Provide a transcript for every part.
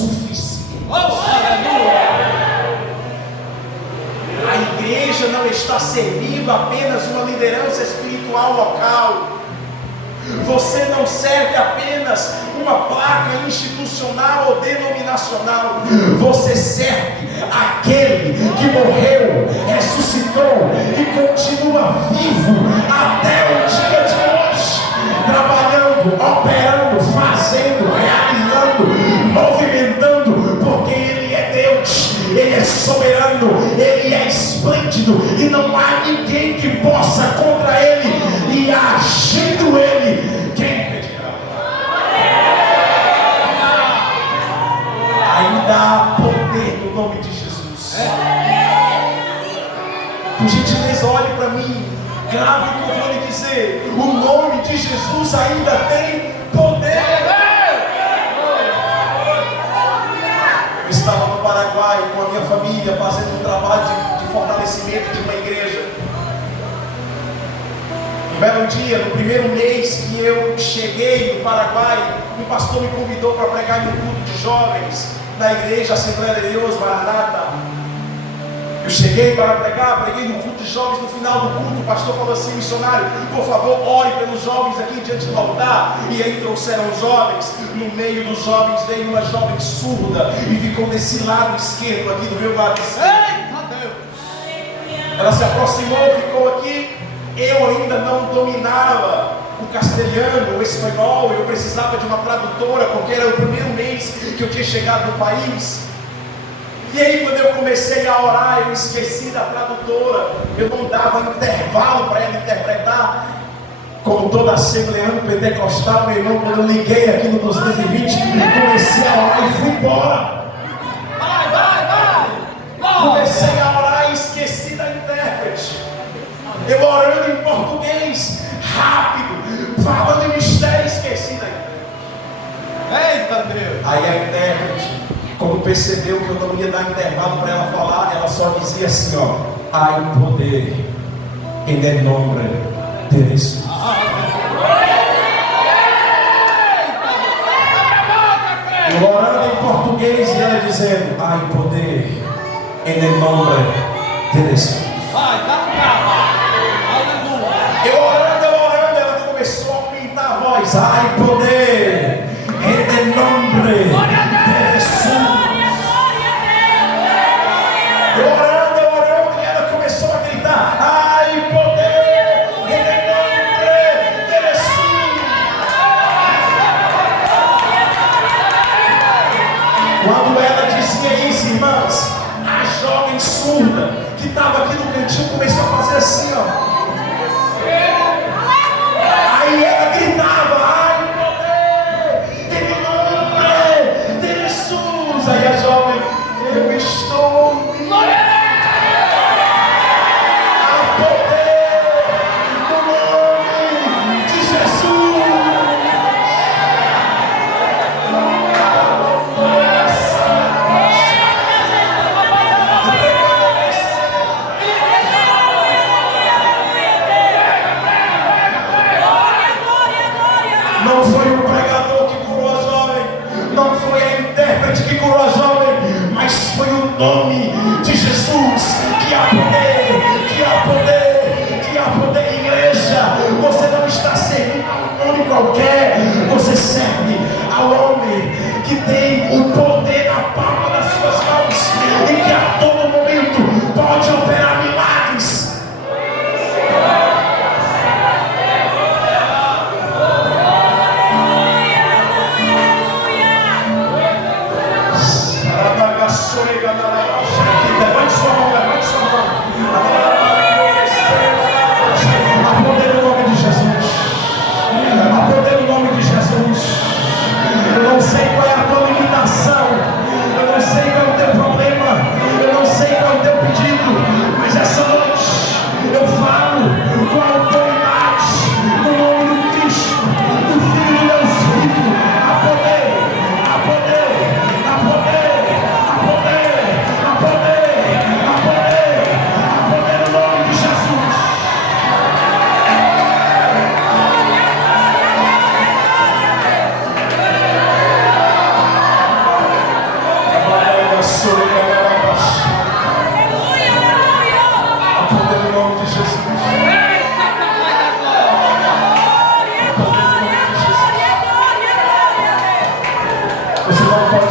suficiente. A igreja não está servindo apenas uma liderança espiritual local. Você não serve apenas uma placa institucional ou denominacional. Você serve aquele que morreu, ressuscitou e continua vivo até o dia de hoje, trabalhando, operando, fazendo, realizando, movimentando, porque Ele é Deus, Ele é soberano, Ele é esplêndido e não há ninguém que possa contra Ele. E agindo Ele, quem impedirá? Ainda há poder no nome de Jesus. Por gentileza, olhe para mim, grave o que eu vou lhe dizer. O nome de Jesus ainda tem poder. Eu estava no Paraguai com a minha família fazendo um trabalho de fortalecimento de uma igreja. Um belo dia, no primeiro mês que eu cheguei no Paraguai, um pastor me convidou para pregar em um culto de jovens na igreja Assembleia de Deus, Maranata. Eu cheguei para pregar, preguei no culto de jovens. No final do culto, o pastor falou assim: missionário, por favor, ore pelos jovens aqui diante do altar. E aí trouxeram os jovens. No meio dos jovens veio uma jovem surda e ficou desse lado esquerdo, aqui do meu lado esquerdo. Ela se aproximou, ficou aqui. Eu ainda não dominava o castelhano, o espanhol. Eu precisava de uma tradutora, porque era o primeiro mês que eu tinha chegado no país. E aí, quando eu comecei a orar, eu esqueci da tradutora. Eu não dava intervalo para ela interpretar. Como toda assembleano pentecostal, meu irmão, quando eu liguei aqui no 220, comecei a orar e fui embora. Comecei a orar e esqueci da intérprete. Eu orando em português, rápido, falando em mistério, esqueci da intérprete. Eita Deus! Aí a intérprete, quando percebeu que eu não ia dar intervalo para ela falar, ela só dizia assim, ó: há um poder em nome de Jesus. Eu orando em português e ela dizendo: há um poder em nome de Jesus. Eu orando, ela começou a aumentar a voz: há um poder em nome de Jesus. Eu orando, e ela começou a gritar: ai, poder em nome de Jesus. Quando ela dizia isso, irmãs, a jovem surda que estava aqui no cantinho começou a fazer assim, ó. Aí ela gritava: ai, poder em nome de Jesus. Aí a jovem: eu estou nome de Jesus, que há poder, que há poder, que há poder. Igreja, você não está servindo a um homem qualquer, você serve ao homem que tem o poder na palma das suas mãos e que a todo momento pode operar milagres. Levante sua mão, levante sua mão. Há poder no nome de Jesus. Há poder no nome de Jesus. Eu não sei qual é a tua limitação. Eu não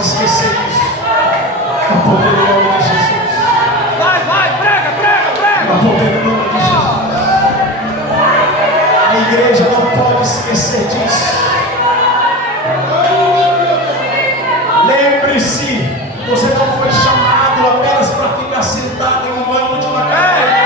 pode esquecer disso. No poder do nome de Jesus. Vai, prega. No poder do nome de Jesus. A igreja não pode esquecer disso. Lembre-se, você não foi chamado apenas para ficar sentado em um banco de uma cadeira.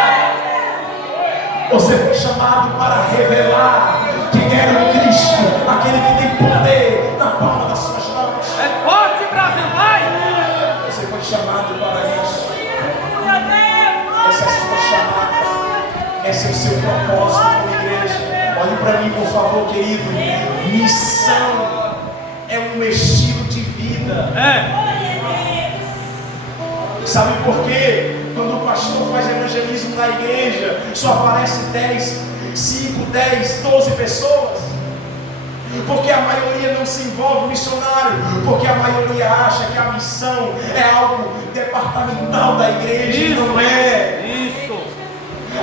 Você foi chamado para revelar quem era o Cristo, aquele que tem poder na palma das suas mãos. É forte, Brasil, vai! Você foi chamado para isso. Essa é a sua chamada. Esse é o seu propósito como igreja. Olhe para mim, por favor, querido. Missão é um estilo de vida. Sabe por quê? Quando o pastor faz evangelismo na igreja, só aparece 5, 10, 12 pessoas. Porque a maioria não se envolve missionário. Porque a maioria acha que a missão é algo departamental da igreja. Isso, não é. Isso.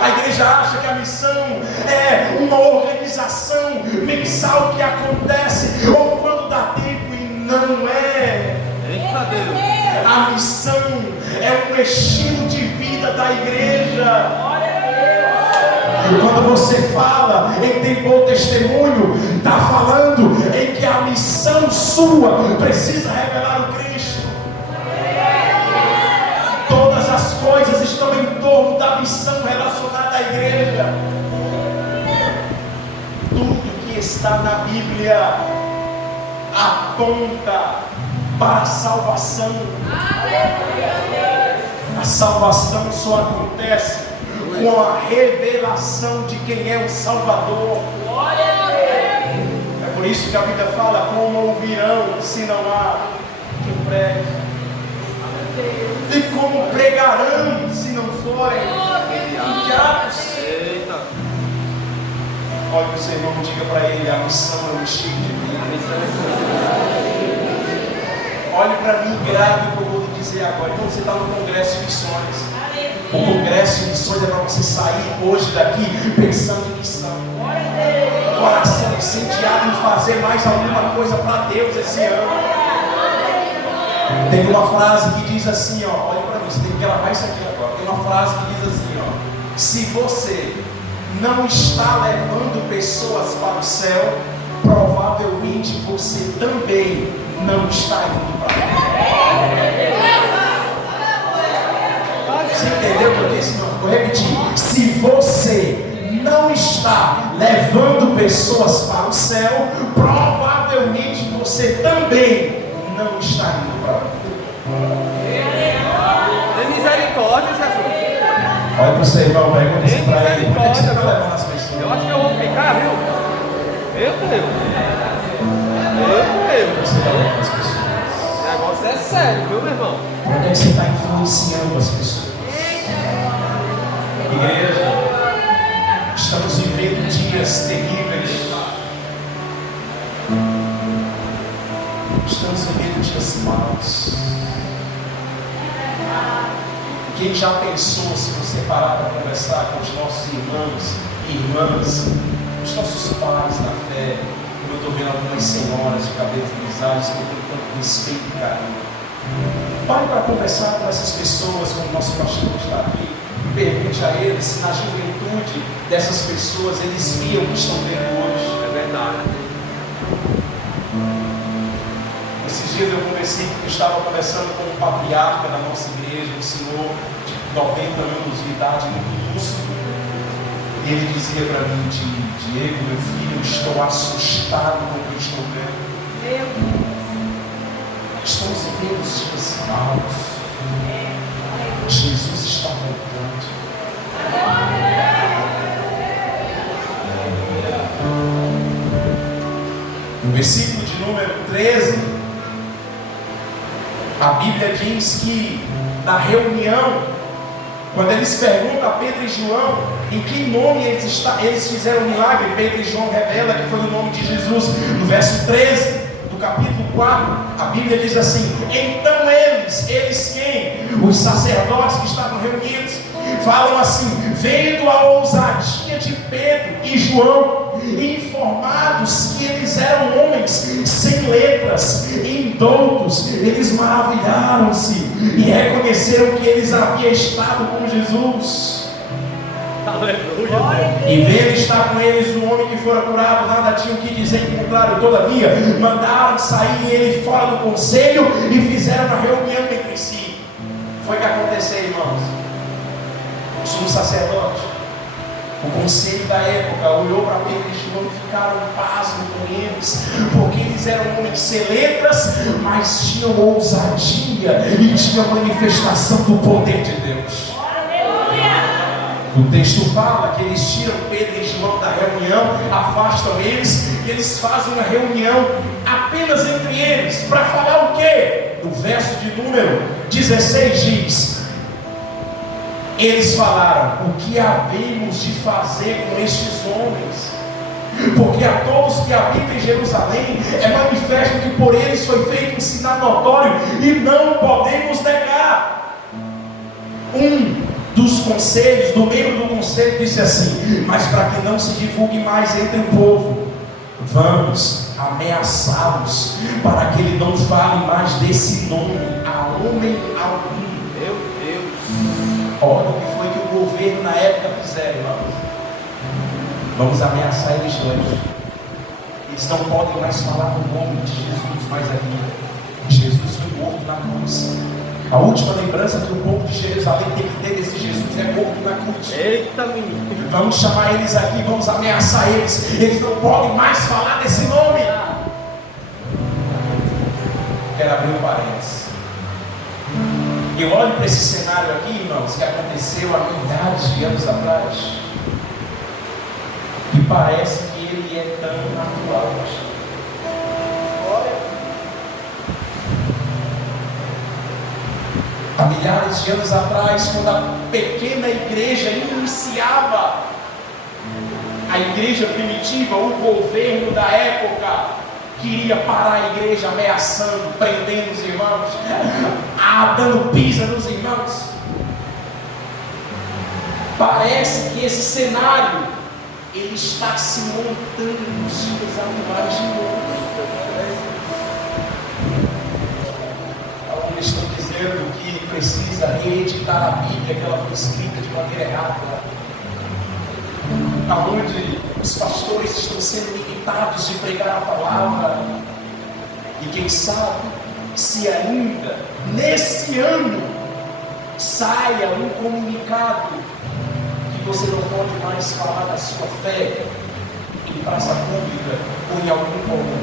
A igreja acha que a missão é uma organização mensal que acontece ou quando dá tempo, e não é. Eita Deus. A missão é um estilo de vida da igreja. Quando você fala em ter bom testemunho, está falando em que a missão sua precisa revelar o Cristo. Todas as coisas estão em torno da missão relacionada à igreja. Tudo que está na Bíblia aponta para a salvação. A salvação só acontece com a revelação de quem é o Salvador. É por isso que a Bíblia fala: como ouvirão se não há quem pregue? E como pregarão se não forem enviados? Olha para o seu irmão, diga para ele: a missão é um estilo de vida. Olhe para mim, grave o que eu vou lhe dizer agora. Então você está no Congresso de Missões. O Congresso de Missões é para você sair hoje daqui pensando em missão. Coração incendiado em fazer mais alguma coisa para Deus esse ano. Tem uma frase que diz assim, ó, olha para mim, você tem que gravar isso aqui agora. Tem uma frase que diz assim, ó: se você não está levando pessoas para o céu, provavelmente você também não está indo para lá. Você entendeu o que eu disse? Não, vou repetir. Se você não está levando pessoas para o céu, provavelmente você também não está indo para lá. Tem misericórdia, Jesus. Olha para o seu irmão, pergunta isso para ele. Por que você está misericórdia, levando as pessoas? Eu acho que eu vou ficar, viu? Meu Deus. Você está levando as pessoas? O negócio é sério, viu, meu irmão? Por que você está influenciando as pessoas? Igreja, estamos vivendo dias terríveis. Estamos vivendo dias maus. Quem já pensou, se você parar para conversar com os nossos irmãos e irmãs, os nossos pais na fé, como eu estou vendo algumas senhoras de cabelos grisalhos que eu tenho tanto respeito e carinho. Pare para conversar com essas pessoas, como o nosso pastor está aqui. Pergunte a eles se na juventude dessas pessoas eles viam o que estão vendo hoje. É verdade. Esses dias eu estava conversando com um patriarca da nossa igreja, um senhor de 90 anos de idade, muito lúcido. E ele dizia para mim: Diego, meu filho, eu estou assustado com o que eu estou vendo. Estamos vivendo os dias maus. Jesus está voltando. No versículo de número 13, a Bíblia diz que na reunião, quando eles perguntam a Pedro e João em que nome eles fizeram o milagre, Pedro e João revela que foi o nome de Jesus. No verso 13 do capítulo 4, a Bíblia diz assim: então eles quem? Os sacerdotes que estavam reunidos, falam assim: vendo a ousadia de Pedro e João informados que eles eram homens sem letras, indoutos, eles maravilharam-se e reconheceram que eles haviam estado com Jesus. Aleluia. E vendo estar com eles um homem que fora curado, nada tinham que dizer em contrário. Todavia, mandaram sair ele fora do conselho e fizeram uma reunião entre si. Foi o que aconteceu, irmãos. O sumo sacerdote, o conselho da época, olhou para Pedro e João e ficaram pasmos com eles, porque eles eram homens sem letras, mas tinham ousadia e tinham manifestação do poder de Deus. O texto fala que eles tiram Pedro e João da reunião, afastam eles, e eles fazem uma reunião apenas entre eles, para falar o quê? O verso de número 16 diz: eles falaram: o que havemos de fazer com estes homens? Porque a todos que habitam em Jerusalém é manifesto que por eles foi feito um sinal notório, e não podemos negar. Dos conselhos, do membro do conselho, disse assim: mas para que não se divulgue mais entre o povo, vamos ameaçá-los, para que ele não fale mais desse nome a homem algum. Meu Deus. Olha o que foi que o governo na época fizeram, irmãos. Vamos ameaçar eles dois. Eles não podem mais falar no nome de Jesus mais ainda. Jesus foi morto na cruz. A última lembrança que o povo de Jerusalém tem que ter desse Jesus é morto na cruz. Eita, menino. Vamos chamar eles aqui, vamos ameaçar eles. Eles não podem mais falar desse nome. Quero abrir um parênteses. Eu olho para esse cenário aqui, irmãos, que aconteceu há milhares de anos atrás, e parece que ele é tão atual. Há milhares de anos atrás, quando a pequena igreja iniciava, a igreja primitiva, o governo da época queria parar a igreja, ameaçando, prendendo os irmãos, dando pisa nos irmãos. Parece que esse cenário ele está se montando nos dias atuais de novo. Alguns estão dizendo que precisa reeditar a Bíblia, que ela foi escrita de maneira errada, aonde os pastores estão sendo limitados de pregar a palavra. E quem sabe se ainda nesse ano saia um comunicado que você não pode mais falar da sua fé em praça pública ou em algum ponto.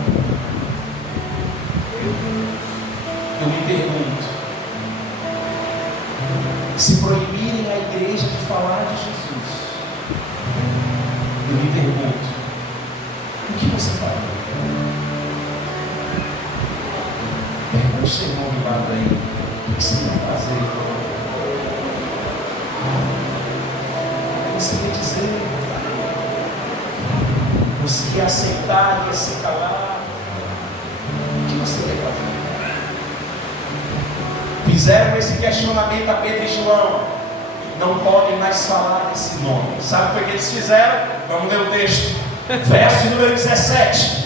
Eu me pergunto, se proibirem a igreja de falar de Jesus, eu me pergunto, o que você faria? Pergunte o seu irmão do lado aí, o que você ia fazer? Você ia dizer, você ia aceitar, ia se calar? O que você ia fazer? Fizeram esse questionamento a Pedro e João. Não podem mais falar desse nome. Sabe o que eles fizeram? Vamos ler o texto. Verso número 17.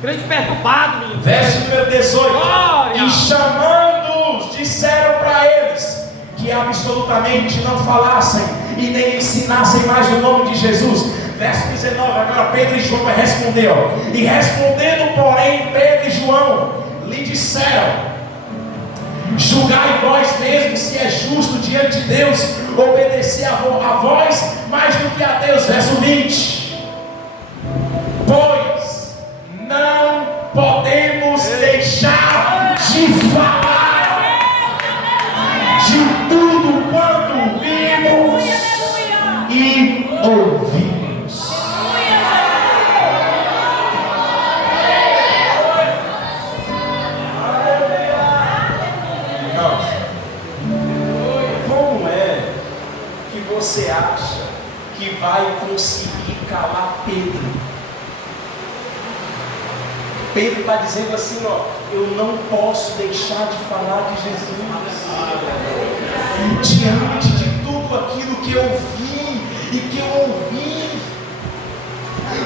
Grande perturbado, menino. Verso número 18. Glória! E chamando-os, disseram para eles que absolutamente não falassem e nem ensinassem mais o nome de Jesus. Verso 19. Agora Pedro e João vai responder. E respondendo, porém, Pedro e João lhe disseram: julgai vós mesmos se é justo diante de Deus obedecer a vós mais do que a Deus. Verso 20. Pois não podemos deixar de falar de tudo quanto vimos e ouvimos. Você acha que vai conseguir calar Pedro? Pedro está dizendo assim, eu não posso deixar de falar de Jesus. Diante de tudo aquilo que eu vi e que eu ouvi,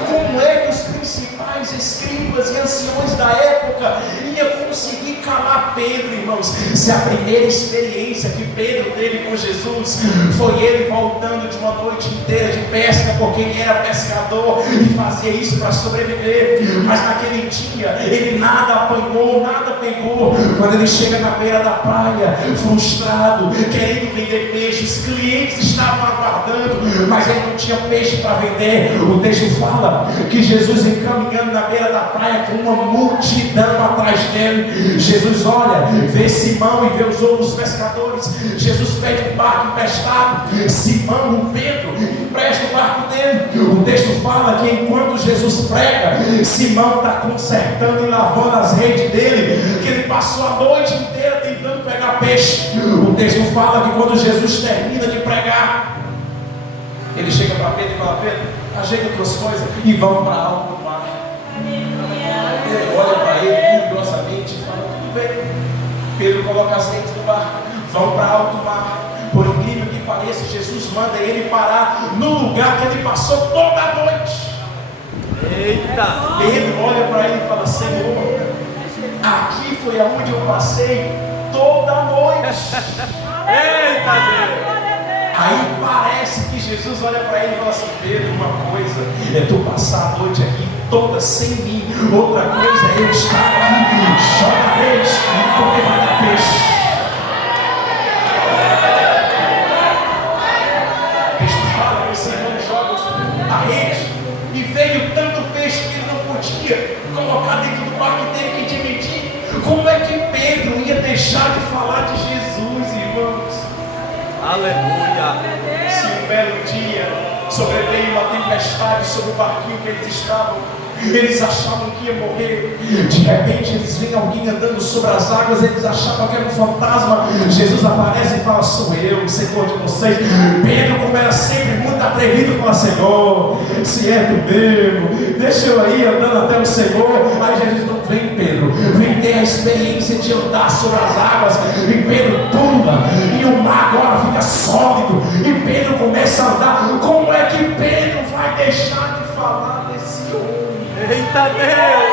Como é que os principais escribas e anciões da época iam conseguir calar Pedro, irmãos? Se a primeira experiência que Pedro teve com Jesus foi ele voltando de uma noite inteira de pesca, porque ele era pescador e fazia isso para sobreviver, mas naquele dia ele nada apanhou, nada pegou. Quando ele chega na beira da praia, frustrado, querendo vender peixe, os clientes estavam aguardando, mas ele não tinha peixe para vender. O texto fala que Jesus encaminhando na beira da praia com uma multidão atrás dele. Jesus olha, vê Simão e vê os outros pescadores. Jesus pede um barco emprestado. Simão, o Pedro, empresta o barco dele. O texto fala que enquanto Jesus prega, Simão está consertando e lavando as redes dele, que ele passou a noite inteira tentando pegar peixe. O texto fala que quando Jesus termina de pregar, ele chega para Pedro e fala: Pedro, ajeita as tuas coisas e vamos para alto do mar. Ele olha para ele curiosamente e fala: tudo bem. Pedro coloca as redes do barco, vão para alto mar. Por incrível que pareça, Jesus manda ele parar no lugar que ele passou toda a noite. Eita! Pedro olha para ele e fala: Senhor, aqui foi aonde eu passei toda a noite. Eita Deus! Aí parece que Jesus olha para ele e fala assim: Pedro, uma coisa é tu passar a noite aqui toda sem mim, outra coisa é eu estar aqui, joga a rede, porque vai dar peixe. O texto fala que o Senhor joga a rede e veio tanto peixe que ele não podia colocar dentro do barco e teve que dividir. Como é que Pedro ia deixar de falar de Jesus, irmãos? Aleluia! Se um belo dia sobreveio uma tempestade sobre o barquinho que eles estavam, eles achavam que ia morrer. De repente eles veem alguém andando sobre as águas, eles achavam que era um fantasma. Jesus aparece e fala: sou eu, o Senhor de vocês. Pedro, como era sempre muito atrevido, fala: Senhor, se é tu mesmo, deixa eu ir andando até o Senhor. Aí Jesus: não, vem Pedro, vem ter a experiência de andar sobre as águas. E Pedro pula, e o mar agora fica sólido, e Pedro começa a andar. Como é que Pedro vai deixar de falar desse homem? Eita Deus!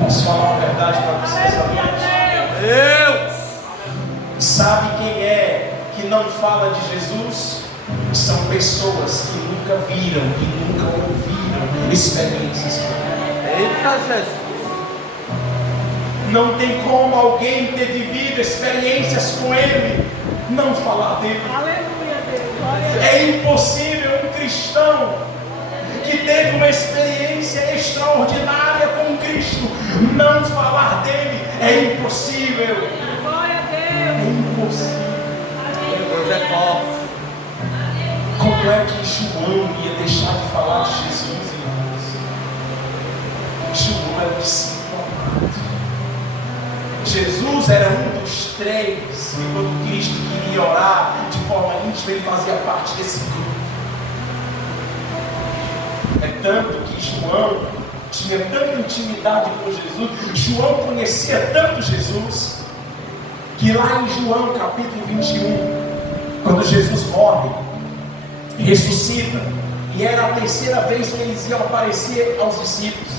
Posso falar uma verdade para vocês, amigos? Deus! Sabe quem é que não fala de Jesus? São pessoas que nunca viram e nunca ouviram experiências com Ele. Eita Jesus! Não tem como alguém ter vivido experiências com Ele não falar dele. Aleluia, Deus. É impossível um cristão que teve uma experiência extraordinária com Cristo não falar dele. É impossível. Glória a É Deus. impossível. Deus é forte. Como é que João ia deixar de falar de Jesus, irmãos? João era o discípulo amado. Jesus era um dos três que, quando Cristo queria orar de forma íntima, ele fazia parte desse grupo. É tanto que João tinha tanta intimidade com Jesus, João conhecia tanto Jesus, que lá em João capítulo 21, quando Jesus morre, ressuscita, e era a terceira vez que eles iam aparecer aos discípulos.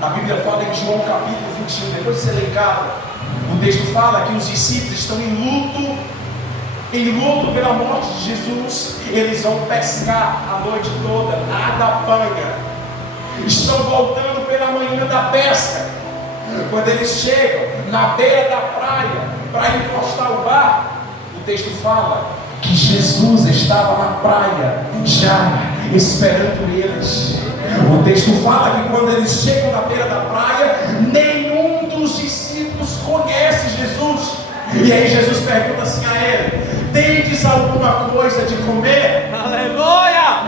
A Bíblia fala em João capítulo 21, depois de ser ler em casa, o texto fala que os discípulos estão em luto pela morte de Jesus. Eles vão pescar a noite toda, nada apanha, estão voltando pela manhã da pesca. Quando eles chegam na beira da praia para encostar o barco, o texto fala que Jesus estava na praia já esperando eles. O texto fala que quando eles chegam na beira da praia, nenhum dos discípulos conhece Jesus. E aí Jesus pergunta assim a ele: tendes alguma coisa de comer? Aleluia!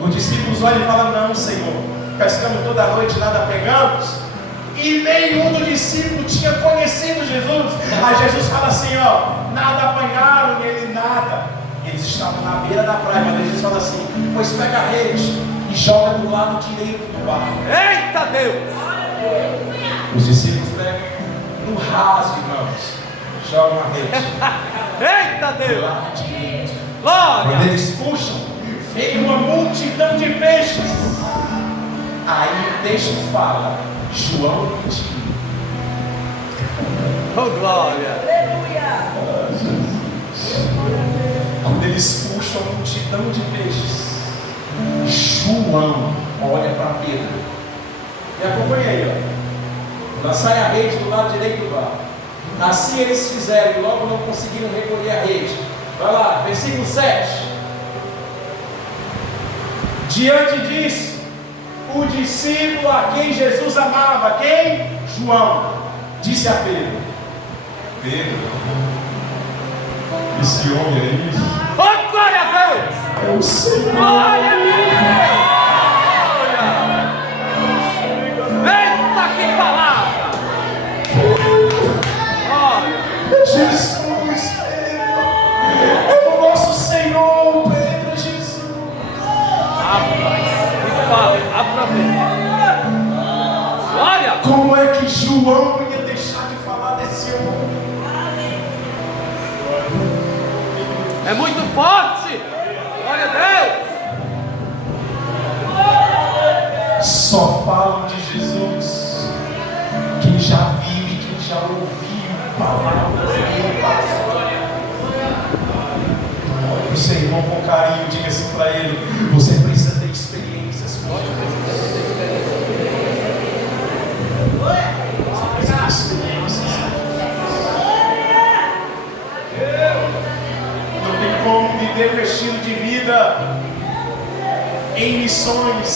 Os discípulos olham e falam: não, Senhor, pescamos toda a noite, nada pegamos. E nenhum dos discípulos tinha conhecido Jesus. Aí Jesus fala assim: ó, nada apanharam, e ele nada. Eles estavam na beira da praia, mas Jesus fala assim: pois pega a rede e joga do lado direito do barco. Eita Deus! Os discípulos pegam no raso, irmãos, jogam a rede Eita do Deus! lado direito. Glória! Quando eles puxam, veio uma multidão de peixes. Aí o texto fala, João pediu. Oh, glória. Quando eles puxam a multidão de peixes, João olha para Pedro. Me acompanha aí, ó. Lançai a rede do lado direito do barco. Assim eles fizeram e logo não conseguiram recolher a rede. Vai lá, versículo 7. Diante disso, o discípulo a quem Jesus amava, quem? João, disse a Pedro: Pedro, esse homem é isso? Oh, glória a Deus! É o Senhor. Glória a Deus! Eita, que palavra! Glória! Jesus, Pedro, é o nosso Senhor, Pedro, Jesus. Rapaz, que fala, aproveita. Glória! Como é que João ia deixar de falar desse homem? É muito forte! Glória a Deus! Só falam de Jesus quem já viu e quem já ouviu palavras dele. Olha para o seu irmão com carinho, diga assim para ele: você precisa ter experiências com Jesus. Você precisa ter experiências com Jesus. Não tem como viver o estilo de vida em missões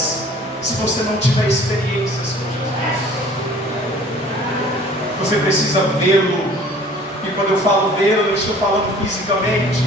se você não tiver experiências com Jesus. Você precisa vê-lo. E quando eu falo vê-lo, eu não estou falando fisicamente,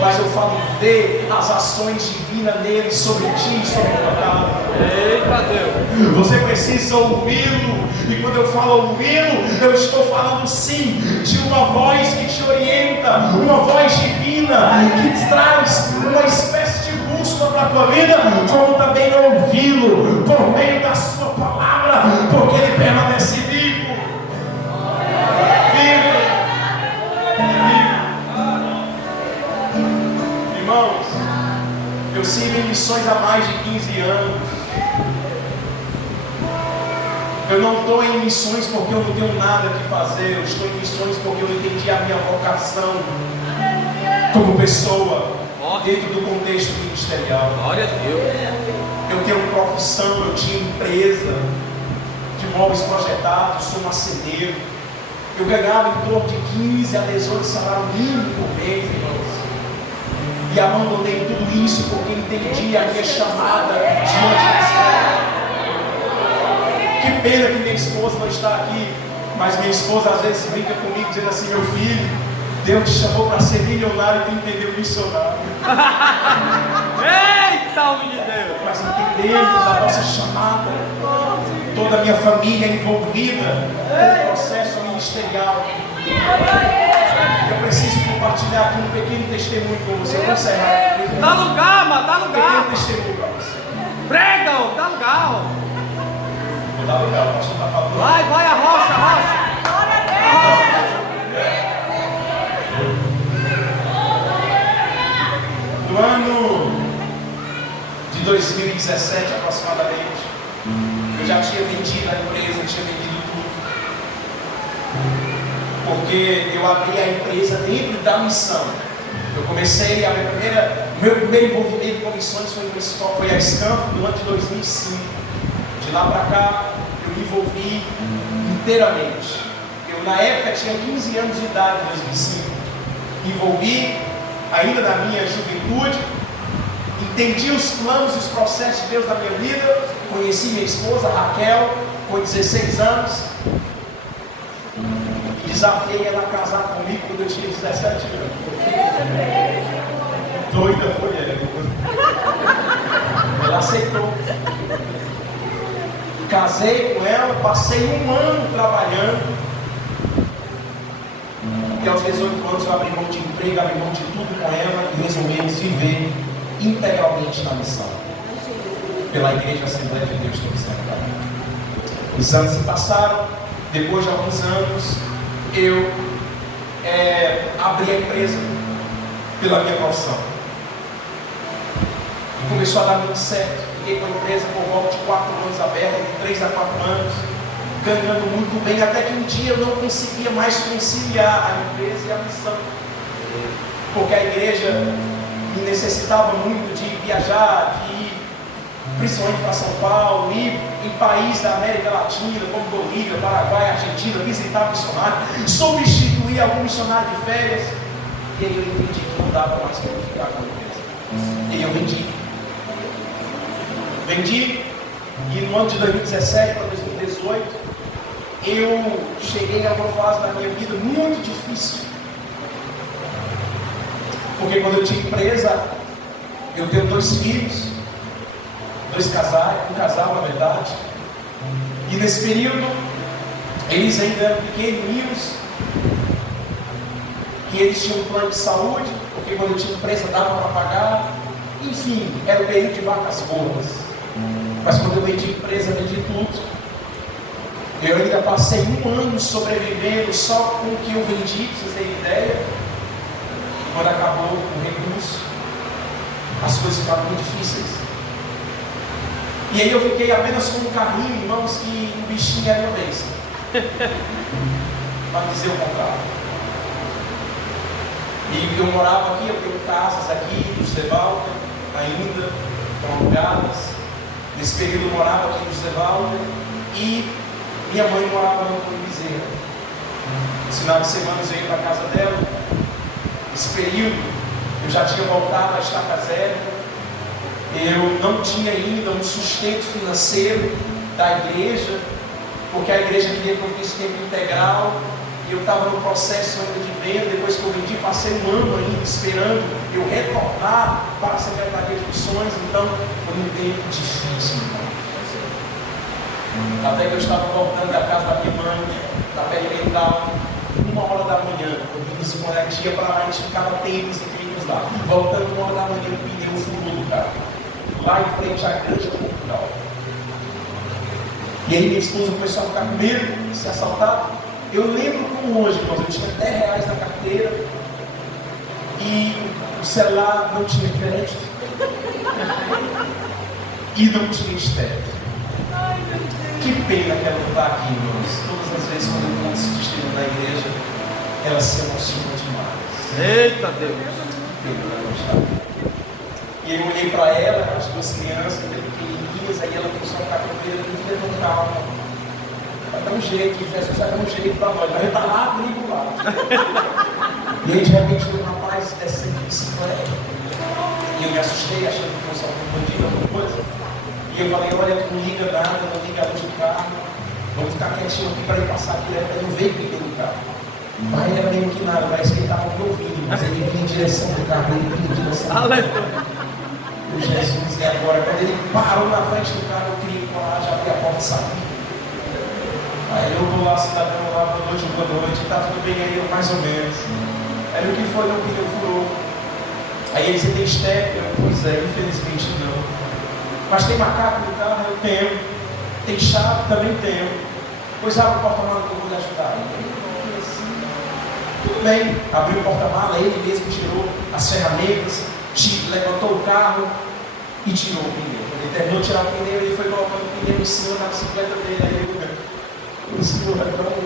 mas eu falo ver as ações divinas nele sobre ti e sobre a tua casa. Eita Deus! Você precisa ouvi-lo. E quando eu falo ouvi-lo, eu estou falando sim de uma voz que te orienta, uma voz divina que traz uma espécie de bússola para a tua vida, como também ouvi-lo por meio da sua palavra, porque ele permanece vivo. Vivo. Irmãos, eu sigo em missões há mais de 15 anos. Eu não estou em missões porque eu não tenho nada que fazer. Eu estou em missões porque eu entendi a minha vocação como pessoa dentro do contexto ministerial. Glória a Deus! Eu tenho profissão, eu tinha empresa de móveis projetados, sou marceneiro. Eu ganhava em torno de 15 a 18 salários mínimos por mês, irmãos. E abandonei tudo isso porque entendi a minha chamada diante do Senhor. Que pena que minha esposa não está aqui, mas minha esposa às vezes brinca comigo dizendo assim: meu filho, Deus te chamou para ser milionário e tu entendeu missionário. Eita, homem de Deus! Mas entendemos a nossa chamada, toda a minha família envolvida no processo ministerial. Eu preciso compartilhar aqui um pequeno testemunho com você. Eu vou encerrar. Dá lugar, mano, dá Um lugar! pequeno testemunho para você. Prega, ó, dá lugar! Ó. Vou dar lugar, o pastor está falando. Vai, arrocha, arrocha! No ano de 2017 aproximadamente, eu já tinha vendido a empresa, tinha vendido tudo, porque eu abri a empresa dentro da missão. Eu comecei, meu primeiro envolvimento com missões foi a Scanf no ano de 2005. De lá para cá, eu me envolvi inteiramente. Eu na época tinha 15 anos de idade, em 2005. Me envolvi ainda na minha juventude, entendi os planos e os processos de Deus na minha vida. Conheci minha esposa Raquel com 16 anos e desafiei ela a casar comigo quando eu tinha 17 anos. Doida foi ela. Ela aceitou. Casei com ela, passei um ano trabalhando. E aos 18 anos eu abri mão de emprego, abri mão de tudo com ela e resolvemos viver integralmente na missão. Pela Igreja Assembleia de Deus Todo Central. Os anos se passaram, depois de alguns anos, eu abri a empresa pela minha profissão. Começou a dar muito certo. Fiquei com a empresa por volta de 4 anos aberta, de 3 a 4 anos, ganhando muito bem, até que um dia eu não conseguia mais conciliar a empresa e a missão, porque a igreja me necessitava muito de viajar, de ir principalmente para São Paulo, ir em países da América Latina, como Bolívia, Paraguai, Argentina, visitar missionários, substituir algum missionário de férias. E aí eu entendi que não dava mais para ficar com a empresa. E aí eu vendi, e no ano de 2017 para 2018, eu cheguei a uma fase da minha vida muito difícil. Porque quando eu tinha empresa, eu tenho 2 filhos, 2 casais, um casal na verdade, e nesse período, eles ainda eram pequenininhos, e eles tinham um plano de saúde, porque quando eu tinha empresa dava para pagar, enfim, era o período de vacas gordas. Mas quando eu vendi empresa, vendi tudo. Eu ainda passei 1 ano sobrevivendo só com o que eu vendi, para vocês terem ideia. Quando acabou o recurso, as coisas ficaram muito difíceis. E aí eu fiquei apenas com um carrinho, irmãos, que o bichinho era uma bênção. Para dizer o contrário. E eu morava aqui, eu tenho casas aqui, no José Walter, ainda, estão alugadas. Nesse período eu morava aqui no José Walter e minha mãe morava no Antônio Bezerra. No final de semana eu ia para a casa dela. Nesse período eu já tinha voltado a estaca zero. Eu não tinha ainda um sustento financeiro da igreja, porque a igreja queria que eu fosse tempo integral. E eu estava no processo ainda de venda. Depois que eu vendi, passei 1 ano ainda esperando eu retornar para a Secretaria de Missões. Então foi um tempo difícil, irmão. Até que eu estava voltando da casa da minha mãe, da perimetral, 1h da manhã. Eu vim com a tia para lá, a gente ficava tempos e tempos lá. Voltando 1h da manhã, o pneu furou do carro, lá em frente à Grande Portugal. E aí minha esposa começou a ficar com medo de ser assaltada. Eu lembro como hoje, irmãos, eu tinha R$10 na carteira e o celular não tinha crédito e não tinha estéreo. Que pena que ela não está aqui, irmãos. Todas as vezes quando eu conto esse testemunho na igreja, ela se emociona demais. Eita Deus! Que pena ela não está. E eu olhei para ela, as 2 crianças, pequenininhas, aí ela começou a ficar com medo, eu falei, não, calma. Vai dar um jeito, Jesus vai dar um jeito para nós. Mas ele está lá, abrigo lá. E aí de repente um rapaz descendo de bicicleta. E eu me assustei, achando que fosse algum bandido, alguma coisa. E eu falei, olha, não liga nada, não liga a luz do carro. Vamos ficar quietinho aqui para ele passar direto. Eu não veio que tem no carro. Mas era meio que nada, parece que ele estava me ouvindo. Mas ele vinha em direção do carro, ele vinha em direção do carro. O Jesus, e agora, quando ele parou na frente do carro, eu queria ir lá, já abri a porta e saí. Aí eu vou lá, cidadão, lá, boa noite, tá tudo bem aí, mais ou menos. Aí o que foi, não, o pneu furou. Aí ele disse, tem estéreo? Pois é, infelizmente não. Mas tem macaco no carro? Eu tenho. Tem chave? Também tenho. Pois abre o porta-mala que eu vou lhe ajudar. E assim, tudo bem, abriu o porta-mala, ele mesmo tirou as ferramentas, levantou o carro e tirou o pneu. Quando ele terminou de tirar o pneu, ele foi colocando o pneu em cima da bicicleta dele. Aí o Senhor vai dar um.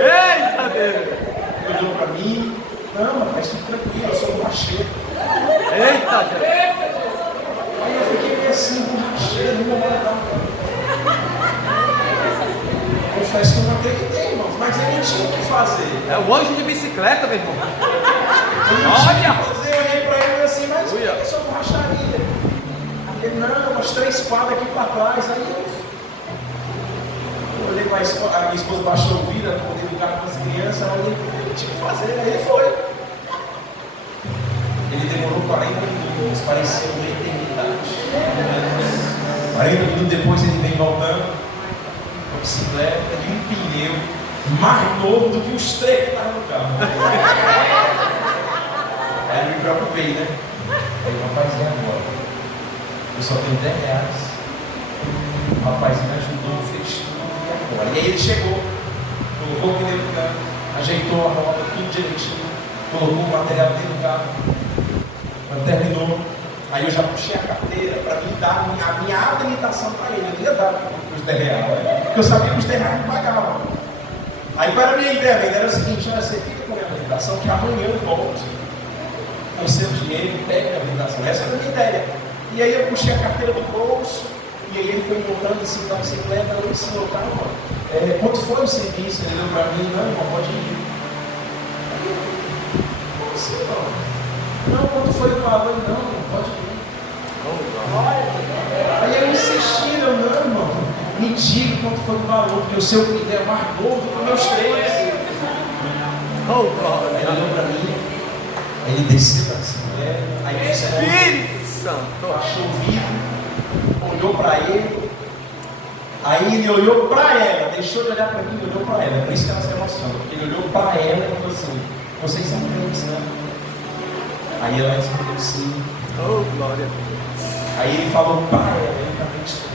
Eita Deus! Ele olhou para mim, não, rapaz, fique tranquilo, eu sou borracheiro. Eita Deus! Aí eu fiquei meio assim, borracheiro, não vou dar um. Confesso que eu não acreditei, irmãos, mas ele tinha o que fazer. É o anjo de bicicleta, meu irmão. Eu não tinha o que fazer, eu olhei para ele assim, mas o que é sua borracharia? Ele, não, umas 3 quadras aqui para trás. Aí eu olhei para a minha esposa, baixou o vidro, ela poder ligar com as crianças, eu olhei para ele, tinha que fazer, aí ele foi. Ele demorou 40 minutos, parecia uma eternidade. 40 minutos depois ele vem voltando com a bicicleta e um pneu mais novo do que os 3 que estavam no carro. Aí eu me preocupei, né? Aí o rapaz, e agora? Eu só tenho R$10. O rapaz me ajudou, fez tudo e agora. E aí ele chegou, colocou o pneu no carro, ajeitou a roda, tudo direitinho, colocou o material dentro do carro. Quando terminou, aí eu já puxei a carteira para me dar a minha habilitação para ele. Eu não ia dar os 10 reais, né? Porque eu sabia que os 10 reais não pagavam. Aí qual era a minha ideia? A minha ideia era o seguinte: olha, você fica com a minha habilitação, que amanhã eu volto com o seu dinheiro e pega a minha habilitação. Essa era a minha ideia. E aí eu puxei a carteira do bolso, e aí ele foi montando assim na bicicleta. Eu disse: senhor, calma, quanto foi o serviço? Ele deu para mim: não, irmão, pode ir. Como assim, irmão? Não, quanto foi o valor? Não, pode ir. Aí eu insisti: não, irmão, me diga quanto foi o valor, porque o seu pedido é mais gordo que os meus 3. Oh, glória. Aí ele olhou para mim, aí ele desceu da bicicleta, aí Espírito Santo. achou o vidro, olhou para ele, aí ele olhou para ela, deixou de olhar para mim e olhou para ela. É por isso que ela se emociona, porque ele olhou para ela e falou assim: vocês são crentes, né? Aí ela respondeu sim. Oh, glória. Aí ele falou para ela, ele também escutou.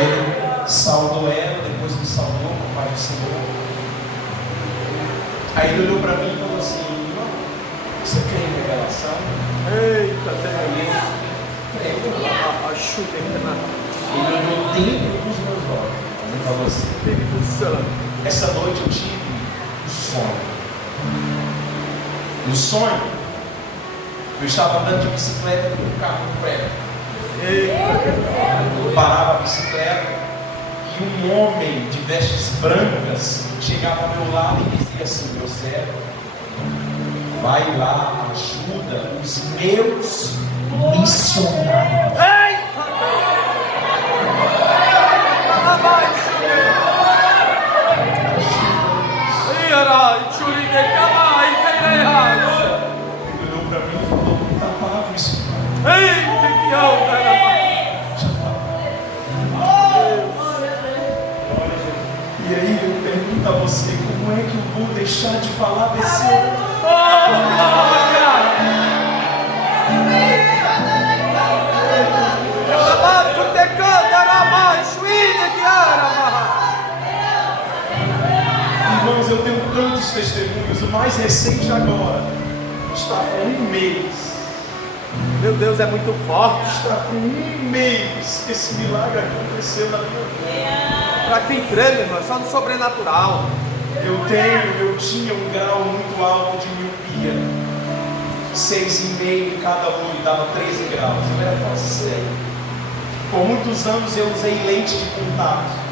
Ele saudou ela, depois me saudou com o Pai do Senhor. Aí ele olhou para mim e falou assim: irmão, você crê em revelação? Eita, Aí Deus. eu creio. Ajuda, Ele olhou dentro dos meus olhos e falou assim: Espírito Santo. essa noite eu tive um sonho. No sonho, eu estava andando de bicicleta com um carro preto. Eu parava a bicicleta e um homem de vestes brancas chegava ao meu lado e dizia assim: meu servo, vai lá, ajuda os meus missionários. Ele olhou para mim e falou: está pago isso. E aí eu pergunto a você: como é que eu vou deixar de falar desse homem? Irmãos, eu tenho tantos testemunhos. O mais recente agora está com um mês. Meu Deus, é muito forte. Está com um mês que esse milagre aconteceu na minha vida. Para quem crê, meu irmão, é só no sobrenatural. Eu tinha um grau muito alto de miopia. 6,5 em cada olho, dava 13 graus. Eu era quase cego. Por muitos anos eu usei lente de contato.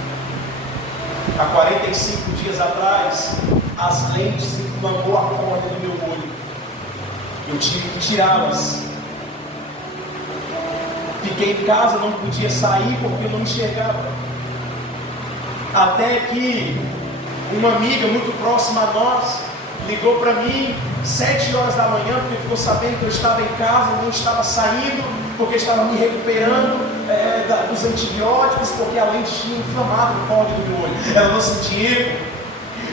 Há 45 dias atrás, as lentes inflamou a corda do meu olho. Eu tive que tirá-las. Fiquei em casa, não podia sair porque eu não enxergava. Até que uma amiga muito próxima a nós ligou para mim 7 horas da manhã, porque ficou sabendo que eu estava em casa, não estava saindo, porque estava me recuperando dos antibióticos, porque a lente tinha inflamado o córnea do meu olho. Ela falou assim: Diego,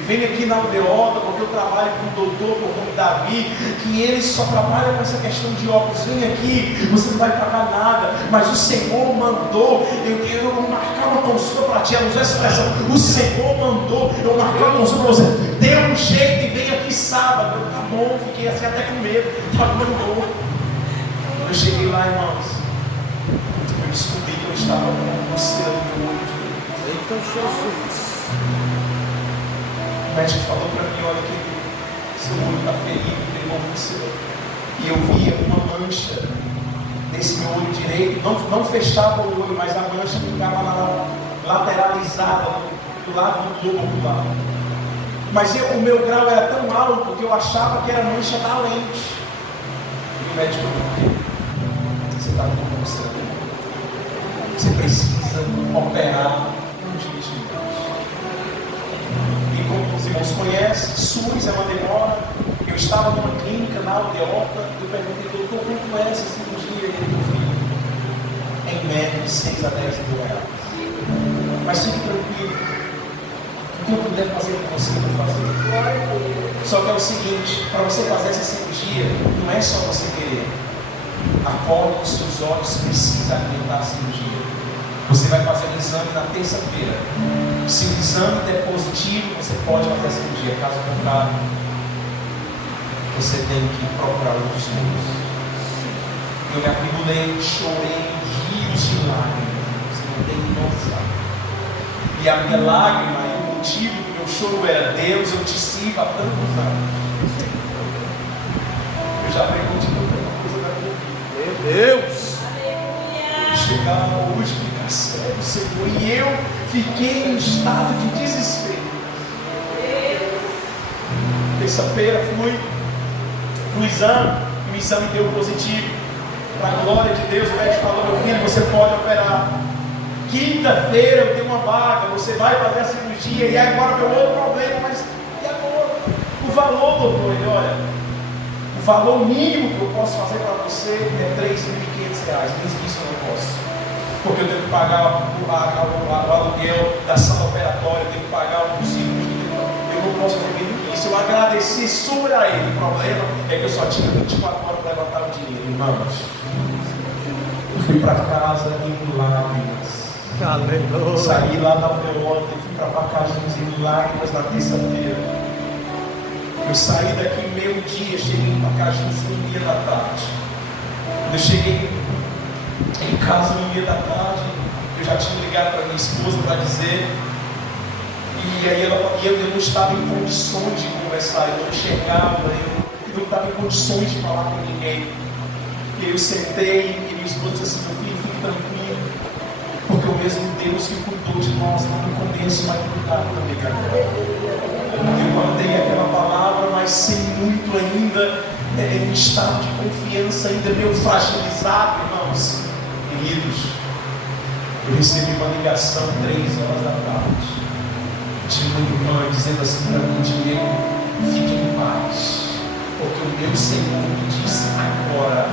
vem aqui na aldeota, porque eu trabalho com um doutor, com o nome Davi, que ele só trabalha com essa questão de óculos. Vem aqui, você não vai pagar nada, mas o Senhor mandou eu marcar uma consulta para ti. Ela usou essa expressão: o Senhor mandou eu marcar uma consulta para você. Dê um jeito e vem aqui sábado. Eu: tá bom, fiquei assim até com medo. Mandou. Eu cheguei lá, irmãos, eu descobri que eu estava com uma coceira no meu olho. Eita, Jesus. O médico falou para mim: olha, que seu olho está ferido, tem uma úlcera. E eu via uma mancha nesse meu olho direito, não fechava o olho, mas a mancha ficava lateralizada do lado do globo ocular. Mas o meu grau era tão alto que eu achava que era mancha da lente. E o médico falou: você está com úlcera, você precisa operar urgentemente. E como os irmãos conhecem, SUS é uma demora. Eu estava numa clínica na aldeota. Eu perguntei: doutor, quanto é essa cirurgia aí do filho? Em média, de 6 a 10 mil reais. Mas fique tranquilo, o que eu puder fazer com você, eu vou fazer. Só que é o seguinte: para você fazer essa cirurgia, não é só você querer. Acorde os seus olhos, precisa aguentar a cirurgia. Você vai fazer um exame na terça-feira. Se o exame der positivo, você pode fazer a cirurgia. Caso contrário, você tem que procurar outros meios. Eu me atribulei, chorei, rios de lágrimas, você não tem noção. E a minha lágrima, e o motivo do meu choro era: Deus, eu te sirvo há tantos anos. Eu já perguntei tanta coisa da minha vida. Meu Deus! Chegar hoje e ficar sério, Senhor, e eu fiquei em estado de desespero. Terça-feira fui no exame, e o exame deu positivo. Para a glória de Deus, o médico falou: meu filho, você pode operar. Quinta-feira eu tenho uma vaga, você vai fazer a cirurgia. E agora veio outro problema, mas e agora? O valor, doutor, ele olha, o valor mínimo que eu posso fazer para você é R$3.500, menos que isso eu não posso. Porque eu tenho que pagar o aluguel da sala operatória, eu tenho que pagar o cirurgia, eu não posso fazer menos que isso. Eu agradeci sobre a ele. O problema é que eu só tinha 24 horas para levantar o dinheiro, irmãos. Eu fui para casa em lágrimas. Aleluia. Saí lá da Aldeota e fui para Pacajus em lágrimas na terça-feira. Eu saí daqui meio-dia, cheguei em Pacajus 1h da tarde. Quando eu cheguei em casa 1h da tarde, eu já tinha ligado para minha esposa para dizer. E aí eu não estava em condições de conversar, eu não enxergava, eu não estava em condições de falar com ninguém. E eu sentei e minha esposa disse assim: meu filho, fique tranquilo, porque o mesmo Deus que cuidou de nós lá no começo vai cuidar também agora. Eu mandei aquela palavra, mas sem muito ainda, em estado de confiança, ainda meio fragilizado, irmãos. Queridos, eu recebi uma ligação 3h da tarde, de uma irmã dizendo assim para mim: Diego, fique em paz, porque o meu Senhor me disse agora